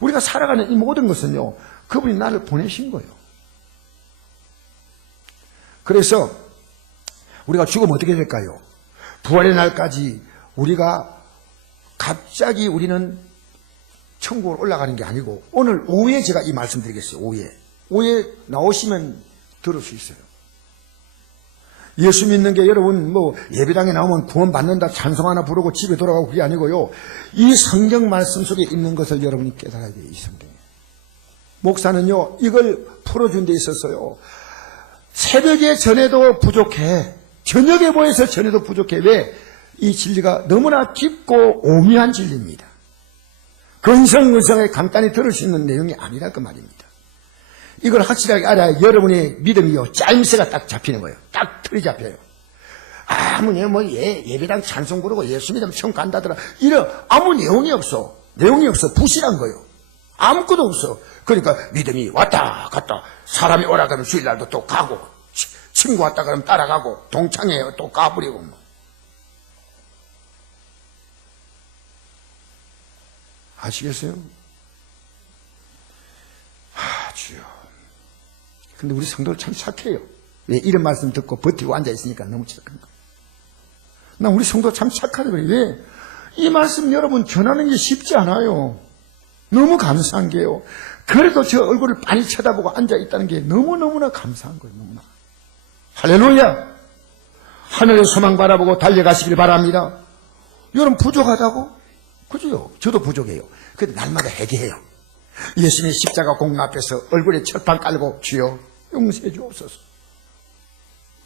우리가 살아가는 이 모든 것은요, 그분이 나를 보내신 거예요. 그래서 우리가 죽으면 어떻게 될까요? 부활의 날까지 우리가 갑자기 우리는 천국으로 올라가는 게 아니고, 오늘 오후에 제가 이 말씀 드리겠어요. 오후에 나오시면 들을 수 있어요. 예수 믿는 게 여러분 뭐 예배당에 나오면 구원 받는다 찬송 하나 부르고 집에 돌아가고 그게 아니고요. 이 성경 말씀 속에 있는 것을 여러분이 깨달아야 돼요. 이 성경에. 목사는요, 이걸 풀어준 데 있었어요. 새벽에 전에도 부족해. 저녁에 모여서 전에도 부족해. 왜? 이 진리가 너무나 깊고 오묘한 진리입니다. 근성근성에 간단히 들을 수 있는 내용이 아니라 그 말입니다. 이걸 확실하게 알아야 여러분의 믿음이요, 짜임새가 딱 잡히는 거예요. 딱 틀이 잡혀요. 예배당 찬송 부르고 예수 믿으면 천국 간다더라. 이런 아무 내용이 없어. 부실한 거예요. 아무것도 없어. 그러니까 믿음이 왔다 갔다. 사람이 오라 그러면 주일날도 또 가고, 친구 왔다 그러면 따라가고, 동창회에 또 가버리고 뭐. 아시겠어요? 주여. 근데 우리 성도들 참 착해요. 왜? 이런 말씀 듣고 버티고 앉아있으니까 너무 착한 거예요. 나 우리 성도 참 착하다 그래요. 왜? 이 말씀 여러분 전하는 게 쉽지 않아요. 너무 감사한 게요. 그래도 저 얼굴을 많이 쳐다보고 앉아있다는 게 너무너무나 감사한 거예요. 너무나. 할렐루야. 하늘의 소망 바라보고 달려가시길 바랍니다. 여러분 부족하다고? 그죠? 저도 부족해요. 근데 날마다 회개해요. 예수님의 십자가 공로 앞에서 얼굴에 철판 깔고 주여 용서해 주옵소서.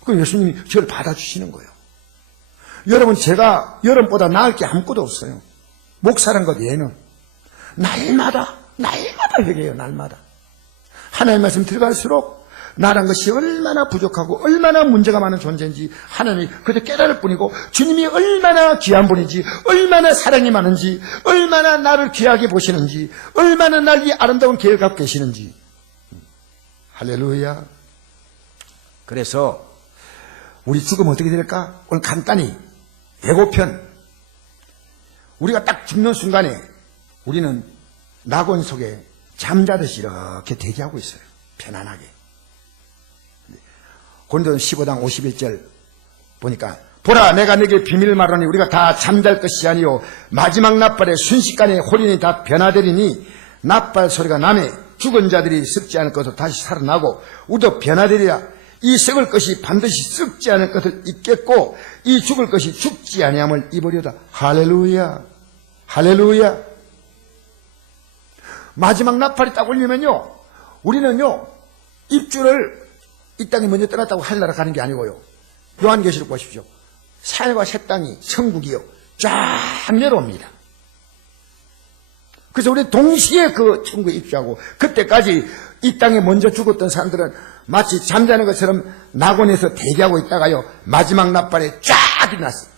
그 예수님이 저를 받아주시는 거예요. 여러분, 제가 여러분보다 나을 게 아무것도 없어요. 목사란 것 외에는 날마다 회개해요. 날마다. 하나님 말씀 들어갈수록 나란 것이 얼마나 부족하고 얼마나 문제가 많은 존재인지 하나님이 그때 깨달을 뿐이고, 주님이 얼마나 귀한 분인지, 얼마나 사랑이 많은지, 얼마나 나를 귀하게 보시는지, 얼마나 날 이 아름다운 계획을 갖고 계시는지. 할렐루야. 그래서 우리 죽으면 어떻게 될까? 오늘 간단히 예고편. 우리가 딱 죽는 순간에 우리는 낙원 속에 잠자듯이 이렇게 대기하고 있어요. 편안하게. 고린도전 15장 51절 보니까, 보라 내가 네게 비밀을 말하니 우리가 다 잠잘 것이 아니요 마지막 납발에 순식간에 홀인이 다 변화되리니, 납발 소리가 나매 죽은 자들이 썩지 않을 것으로 다시 살아나고 우리도 변화되리라. 이 썩을 것이 반드시 썩지 않을 것을 입겠고 이 죽을 것이 죽지 아니함을 입으려다. 할렐루야. 할렐루야. 마지막 납발이 딱 올리면요, 우리는요 입주를 이 땅이 먼저 떠났다고 하늘나라 가는 게 아니고요, 요한계시록 보십시오. 산과 새 땅이 천국이요 쫙 내려옵니다. 그래서 우리 동시에 그 천국에 입주하고, 그때까지 이 땅에 먼저 죽었던 사람들은 마치 잠자는 것처럼 낙원에서 대기하고 있다가요 마지막 납발에 쫙 일어났어요.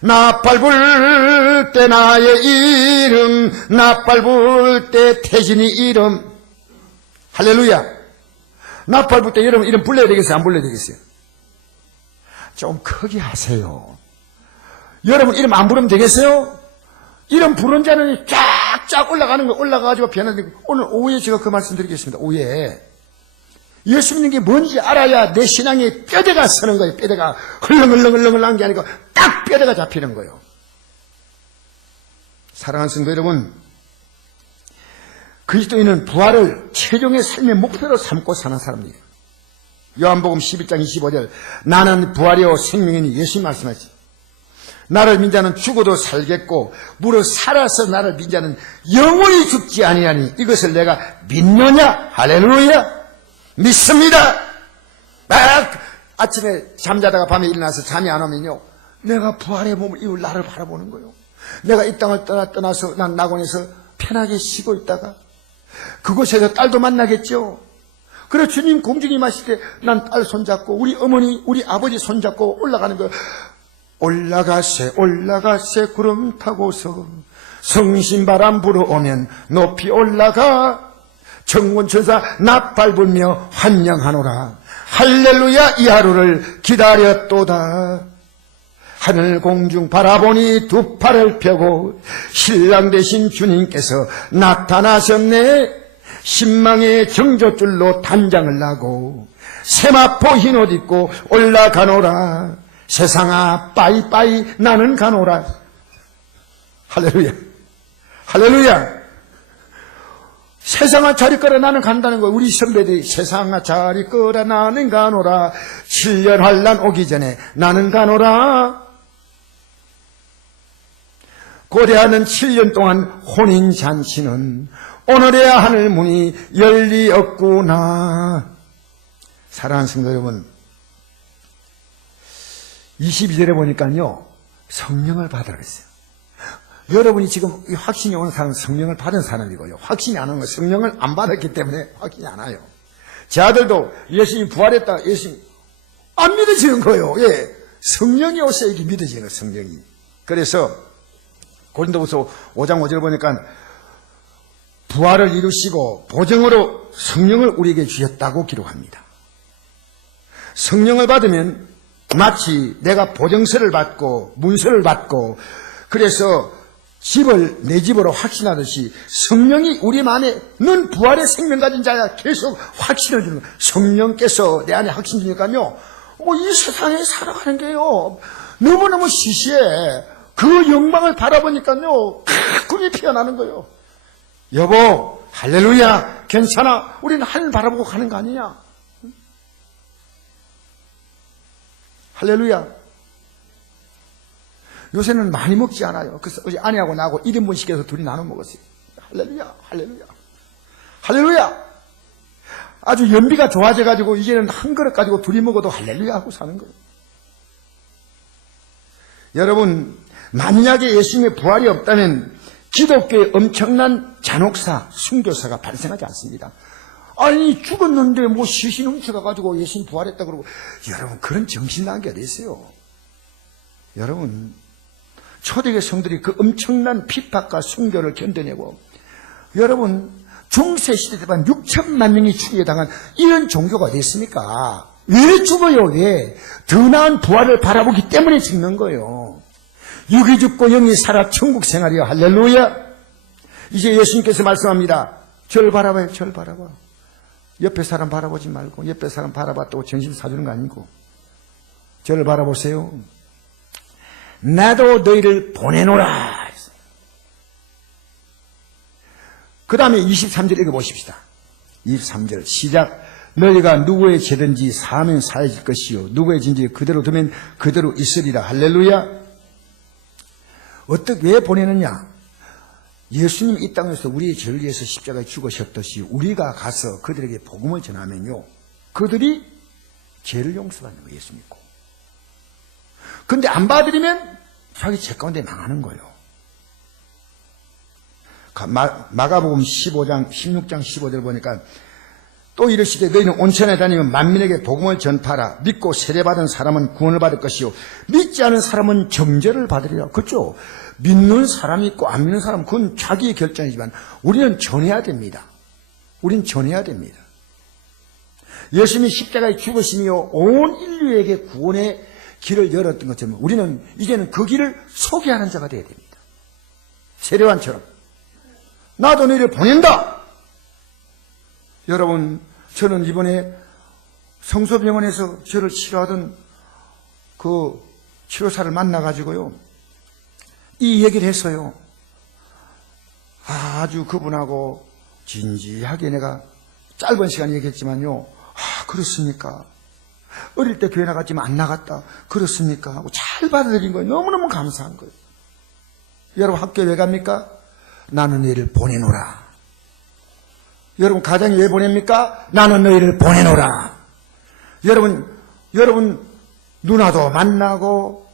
납발 불 때 나의 이름, 납발 불 때 태진이 이름. 할렐루야. 납발 불 때 여러분 이름 불러야 되겠어요? 안 불러야 되겠어요? 좀 크게 하세요. 여러분 이름 안 부르면 되겠어요? 이름 부른 자는 쫙쫙 올라가는 거, 올라가가지고 변화되고. 오늘 오후에 제가 그 말씀 드리겠습니다. 오후에 예수 믿는 게 뭔지 알아야 내 신앙에 뼈대가 서는 거예요. 뼈대가 흘렁흘렁한 게 아니고 딱 뼈대가 잡히는 거예요. 사랑하는 성도 여러분, 그리스도인은 부활을 최종의 삶의 목표로 삼고 사는 사람입니다. 요한복음 11장 25절, 나는 부활이요 생명이니, 예수님 말씀하시죠. 나를 믿는 자는 죽어도 살겠고 무릇 살아서 나를 믿는 자는 영원히 죽지 아니하니, 이것을 내가 믿느냐? 할렐루야. 믿습니다. 막 아침에 잠자다가 밤에 일어나서 잠이 안 오면요, 내가 부활의 몸을 입을 나를 바라보는 거예요. 내가 이 땅을 떠나서 난 낙원에서 편하게 쉬고 있다가 그곳에서 딸도 만나겠죠. 그래 주님 공중에 마실 때 난 딸 손잡고 우리 어머니 우리 아버지 손잡고 올라가는 거예요. 올라가세 올라가세 구름 타고서 성신바람 불어오면 높이 올라가, 천군천사 나팔 불며 환영하노라. 할렐루야. 이 하루를 기다렸도다. 하늘 공중 바라보니 두 팔을 펴고 신랑 되신 주님께서 나타나셨네. 신망의 정조줄로 단장을 나고 세마포 흰옷 입고 올라가노라. 세상아 빠이빠이 나는 가노라. 할렐루야. 할렐루야. 세상아 잘 있거라 나는 간다는 거예요. 우리 선배들이 세상아 잘 있거라 나는 가노라. 7년 환난 오기 전에 나는 가노라. 고대하는 7년 동안 혼인잔치는 오늘에야 하늘 문이 열리었구나. 사랑하는 성도 여러분, 22절에 보니까요 성령을 받으라 그랬어요. 여러분이 지금 확신이 오는 사람은 성령을 받은 사람이고요, 확신이 안 오는 건 성령을 안 받았기 때문에 확신이 안 와요. 제 아들도 예수님이 부활했다, 예수님 안 믿어지는 거예요. 예, 성령이 오셔야 이게 믿어지는 거예요. 성령이. 그래서 고린도후서 5장 5절 보니까 부활을 이루시고 보증으로 성령을 우리에게 주셨다고 기록합니다. 성령을 받으면 마치 내가 보증서를 받고 문서를 받고 그래서 집을 내 집으로 확신하듯이 성령이 우리 안에 넌 부활의 생명 가진 자야 계속 확신을 주는 거예요. 성령께서 내 안에 확신 주니까요 이 세상에 살아가는 게요 너무너무 시시해. 그 영광을 바라보니까요 꿈이 피어나는 거예요. 여보 할렐루야 괜찮아. 우리는 하늘 바라보고 가는 거 아니냐. 할렐루야. 요새는 많이 먹지 않아요. 그래서 어제 아내하고 나하고 1인분 시켜서 둘이 나눠 먹었어요. 할렐루야 할렐루야 할렐루야. 아주 연비가 좋아져가지고 이제는 한 그릇 가지고 둘이 먹어도 할렐루야 하고 사는 거예요. 여러분 만약에 예수님의 부활이 없다면 기독교의 엄청난 잔혹사, 순교사가 발생하지 않습니다. 아니 죽었는데 뭐 시신 훔쳐가가지고 예수님 부활했다 그러고 여러분 그런 정신나간 게 어디 있어요. 여러분 초대교회 성들이 그 엄청난 핍박과 순교를 견뎌내고 여러분 중세시대 때만 6천만 명이 추계당한 이런 종교가 어디 있습니까? 왜 죽어요? 왜? 더 나은 부활을 바라보기 때문에 죽는 거예요. 육이 죽고 영이 살아 천국 생활이요. 할렐루야. 이제 예수님께서 말씀합니다. 절 바라봐요. 절 바라봐. 옆에 사람 바라보지 말고 옆에 사람 바라봤다고 정신 사주는 거 아니고 저를 바라보세요. 나도 너희를 보내노라. 그 다음에 23절 읽어보십시다. 23절 시작. 너희가 누구의 죄든지 사하면 사해질 것이요 누구의 진지 그대로 두면 그대로 있으리라. 할렐루야. 어떻게 왜 보내느냐? 예수님 이 땅에서 우리의 죄를 위해서 십자가에 죽으셨듯이 우리가 가서 그들에게 복음을 전하면요 그들이 죄를 용서받는 거예요. 예수 믿고. 근데 안 받으면 자기 죄 가운데 망하는 거예요. 마가복음 15장 16장 15절 보니까 또 이르시되 너희는 온천에 다니면 만민에게 복음을 전파하라. 믿고 세례받은 사람은 구원을 받을 것이요 믿지 않은 사람은 정죄를 받으리라. 그렇죠? 믿는 사람이 있고 안 믿는 사람 그건 자기의 결정이지만 우리는 전해야 됩니다. 우리는 전해야 됩니다. 예수님이 십자가에 죽으심이요 온 인류에게 구원의 길을 열었던 것처럼 우리는 이제는 그 길을 소개하는 자가 되어야 됩니다. 세례요한처럼 나도 너희를 보낸다. 여러분 저는 이번에 성소병원에서 저를 치료하던 그 치료사를 만나가지고요 이 얘기를 했어요. 아주 그분하고 진지하게 내가 짧은 시간 얘기했지만요 그렇습니까? 어릴 때 교회 나갔지만 안 나갔다. 그렇습니까? 하고 잘 받아들인 거예요. 너무너무 감사한 거예요. 여러분 학교에 왜 갑니까? 나는 너희를 보내노라. 여러분 가정에 왜 보냅니까? 나는 너희를 보내노라. 여러분 누나도 만나고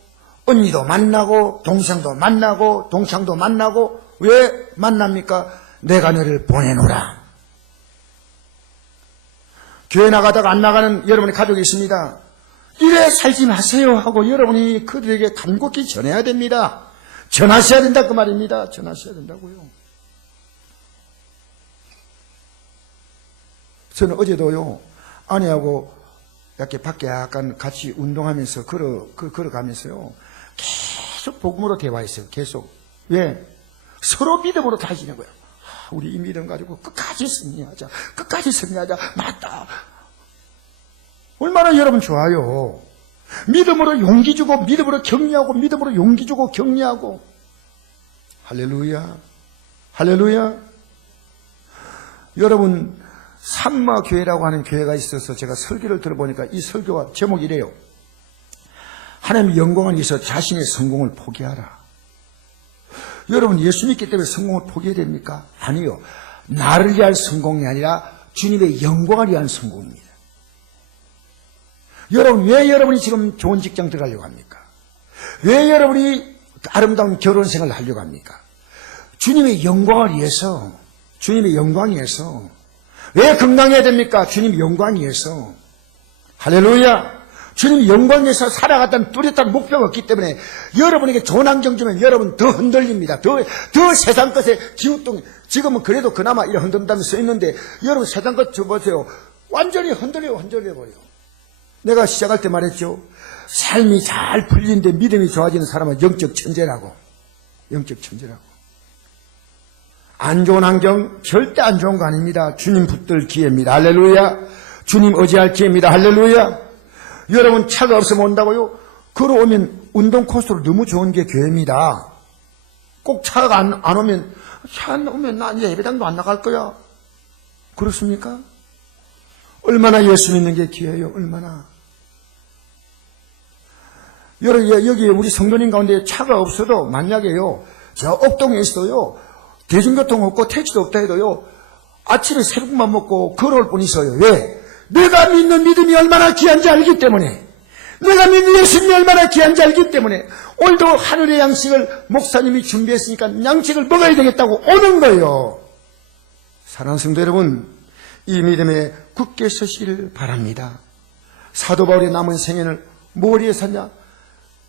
언니도 만나고 동생도 만나고 동창도 만나고 왜 만납니까? 내가 너희를 보내노라. 교회 나가다가 안 나가는 여러분의 가족이 있습니다. 이래 살지 마세요 하고 여러분이 그들에게 간곡히 전해야 됩니다. 전하셔야 된다 그 말입니다. 전하셔야 된다고요. 저는 어제도요, 아내하고 이렇게 밖에 약간 같이 운동하면서 걸어가면서요, 계속 복음으로 대화했어요. 계속. 왜? 서로 믿음으로 다지는 거예요. 우리 이 믿음 가지고 끝까지 승리하자. 끝까지 승리하자. 맞다. 얼마나 여러분 좋아요. 믿음으로 용기 주고, 믿음으로 격려하고, 믿음으로 용기 주고 격려하고. 할렐루야. 할렐루야. 여러분, 산마교회라고 하는 교회가 있어서 제가 설교를 들어보니까 이 설교가 제목이 이래요. 하나님의 영광을 위해서 자신의 성공을 포기하라. 여러분, 예수 믿기 때문에 성공을 포기해야 됩니까? 아니요. 나를 위한 성공이 아니라 주님의 영광을 위한 성공입니다. 여러분, 왜 여러분이 지금 좋은 직장 들어가려고 합니까? 왜 여러분이 아름다운 결혼 생활을 하려고 합니까? 주님의 영광을 위해서, 주님의 영광을 위해서. 왜 건강해야 됩니까? 주님의 영광을 위해서. 할렐루야. 주님 영광에서 살아갔다는 뚜렷한 목표가 없기 때문에 여러분에게 좋은 환경 주면 여러분 더 흔들립니다. 더 세상 것에 기우뚱. 지금은 그래도 그나마 이런 흔든다면 써 있는데 여러분 세상 것 보세요. 완전히 흔들려버려요. 내가 시작할 때 말했죠. 삶이 잘 풀리는데 믿음이 좋아지는 사람은 영적 천재라고. 영적 천재라고. 안 좋은 환경 절대 안 좋은 거 아닙니다. 주님 붙들 기회입니다. 할렐루야. 주님 의지할 기회입니다. 할렐루야. 여러분 차가 없으면 온다고요? 걸어오면 운동 코스로 너무 좋은 게 교회입니다. 꼭 차가 안 오면, 차 안 오면 나 이제 예배당도 안 나갈 거야. 그렇습니까? 얼마나 예수 믿는 게 기회예요. 얼마나. 여러분 여기 우리 성도님 가운데 차가 없어도 만약에요, 저 옥동에 있어요, 대중교통 없고 택시도 없다 해도요, 아침에 새벽만 먹고 걸어올 뿐 있어요. 왜? 내가 믿는 믿음이 얼마나 귀한지 알기 때문에, 내가 믿는 예수님이 얼마나 귀한지 알기 때문에, 오늘도 하늘의 양식을 목사님이 준비했으니까 양식을 먹어야 되겠다고 오는 거예요. 사랑하는 성도 여러분, 이 믿음에 굳게 서시기를 바랍니다. 사도 바울의 남은 생애를 뭘 위해 샀냐?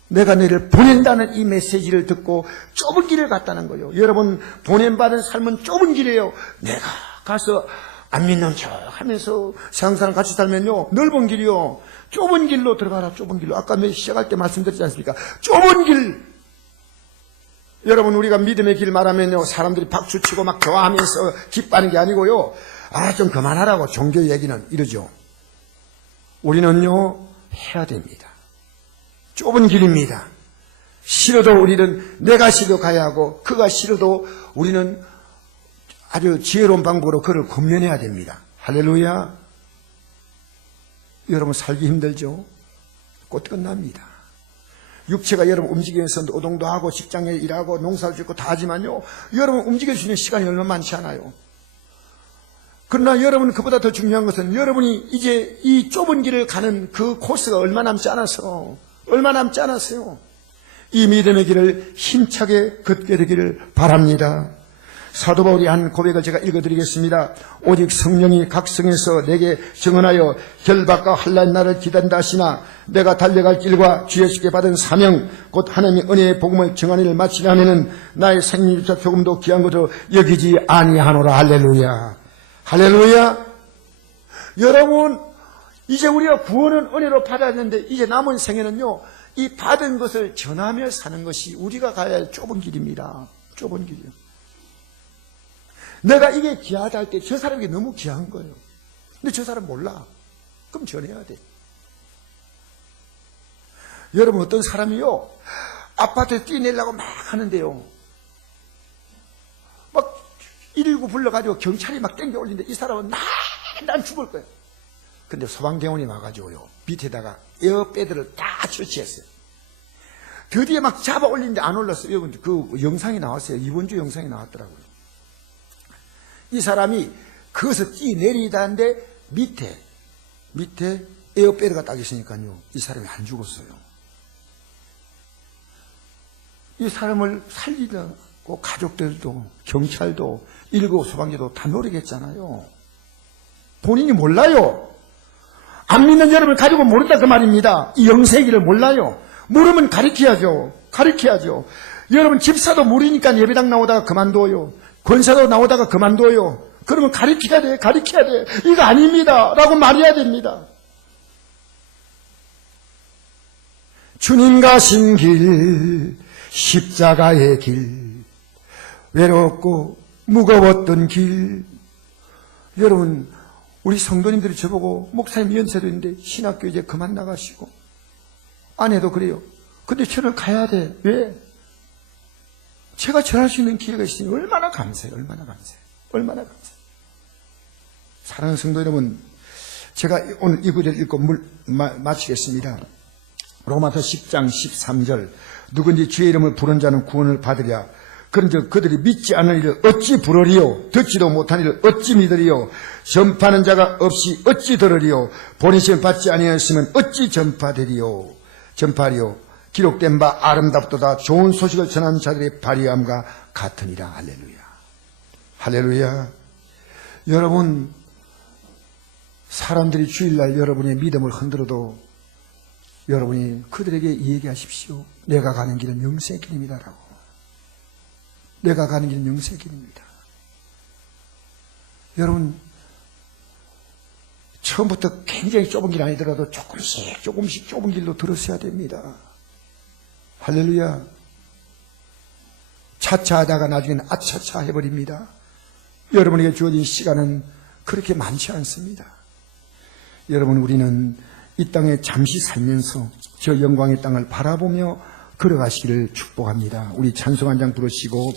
내가 너를 보낸다는 이 메시지를 듣고 좁은 길을 갔다는 거예요. 여러분, 보냄받은 삶은 좁은 길이에요. 내가 가서 안 믿는 척 하면서 세상 사람 같이 살면요, 넓은 길이요. 좁은 길로 들어가라. 좁은 길로. 아까 시작할 때 말씀드렸지 않습니까? 좁은 길. 여러분, 우리가 믿음의 길 말하면요, 사람들이 박수치고 막 좋아하면서 기뻐하는 게 아니고요, 좀 그만하라고 종교 얘기는 이러죠. 우리는요, 해야 됩니다. 좁은 길입니다. 싫어도 우리는, 내가 싫어 가야 하고 그가 싫어도 우리는 아주 지혜로운 방법으로 그를 권면해야 됩니다. 할렐루야. 여러분 살기 힘들죠? 곧 끝납니다. 육체가 여러분 움직이면서 노동도 하고 직장에 일하고 농사를 짓고 다 하지만요, 여러분 움직일 수 있는 시간이 얼마 많지 않아요. 그러나 여러분, 그보다 더 중요한 것은 여러분이 이제 이 좁은 길을 가는 그 코스가 얼마 남지 않았어요. 이 믿음의 길을 힘차게 걷게 되기를 바랍니다. 사도 바울이 한 고백을 제가 읽어드리겠습니다. 오직 성령이 각성해서 내게 증언하여 결박과 환난 날을 기다린다 하시나 내가 달려갈 길과 주 예수께 받은 사명 곧 하나님의 은혜의 복음을 증언을 마치려면은 나의 생명조차 조금도 귀한 것으로 여기지 아니하노라. 할렐루야. 할렐루야. 여러분, 이제 우리가 구원은 은혜로 받았는데 이제 남은 생애는요, 이 받은 것을 전하며 사는 것이 우리가 가야 할 좁은 길입니다. 좁은 길이요. 내가 이게 귀하다 할 때 저 사람에게 너무 귀한 거예요. 근데 저 사람 몰라. 그럼 전해야 돼. 여러분, 어떤 사람이요, 아파트에 뛰내려고 막 하는데요, 막 119 불러가지고 경찰이 막 땡겨 올리는데 이 사람은 난 죽을 거예요. 근데 소방대원이 와가지고요, 밑에다가 에어배드를 다 설치했어요. 드디어 막 잡아 올리는데 안 올랐어요. 여러분, 그 영상이 나왔어요. 이번 주 영상이 나왔더라고요. 이 사람이 거기서 뛰내리다는데 밑에 에어배드가 딱 있으니까요, 이 사람이 안 죽었어요. 이 사람을 살리려고 가족들도 경찰도 119 소방대도 다 노력했잖아요. 본인이 몰라요. 안 믿는 여러분을 가지고 모른다 그 말입니다. 이 영세기를 몰라요. 모르면 가르쳐야죠. 여러분, 집사도 모르니까 예배당 나오다가 그만둬요. 권사도 나오다가 그만둬요. 그러면 가리켜야 돼. 이거 아닙니다. 라고 말해야 됩니다. 주님 가신 길, 십자가의 길, 외롭고 무거웠던 길. 여러분, 우리 성도님들이 저보고 목사님 연세도 있는데 신학교 이제 그만 나가시고 아내도 그래요. 근데 저는 가야 돼. 왜? 제가 전할 수 있는 기회가 있으니 얼마나 감사해요. 얼마나 감사해요. 사랑하는 성도 여러분, 제가 오늘 이 구절 읽고 마치겠습니다. 로마서 10장 13절, 누구든지 주의 이름을 부른 자는 구원을 받으랴. 그런즉 그들이 믿지 않는 일을 어찌 부르리요? 듣지도 못한 일을 어찌 믿으리요? 전파하는 자가 없이 어찌 들으리요? 보내심을 받지 아니하였으면 어찌 전파하리요? 기록된 바 아름답도다. 좋은 소식을 전하는 자들의 발휘함과 같으니라. 할렐루야. 할렐루야. 여러분, 사람들이 주일날 여러분의 믿음을 흔들어도 여러분이 그들에게 얘기하십시오. 내가 가는 길은 영생의 길입니다라고. 내가 가는 길은 영생의 길입니다. 여러분, 처음부터 굉장히 좁은 길 아니더라도 조금씩 좁은 길로 들었어야 됩니다. 할렐루야. 차차 하다가 나중에는 아차차 해버립니다. 여러분에게 주어진 시간은 그렇게 많지 않습니다. 여러분, 우리는 이 땅에 잠시 살면서 저 영광의 땅을 바라보며 걸어가시기를 축복합니다. 우리 찬송 한 장 부르시고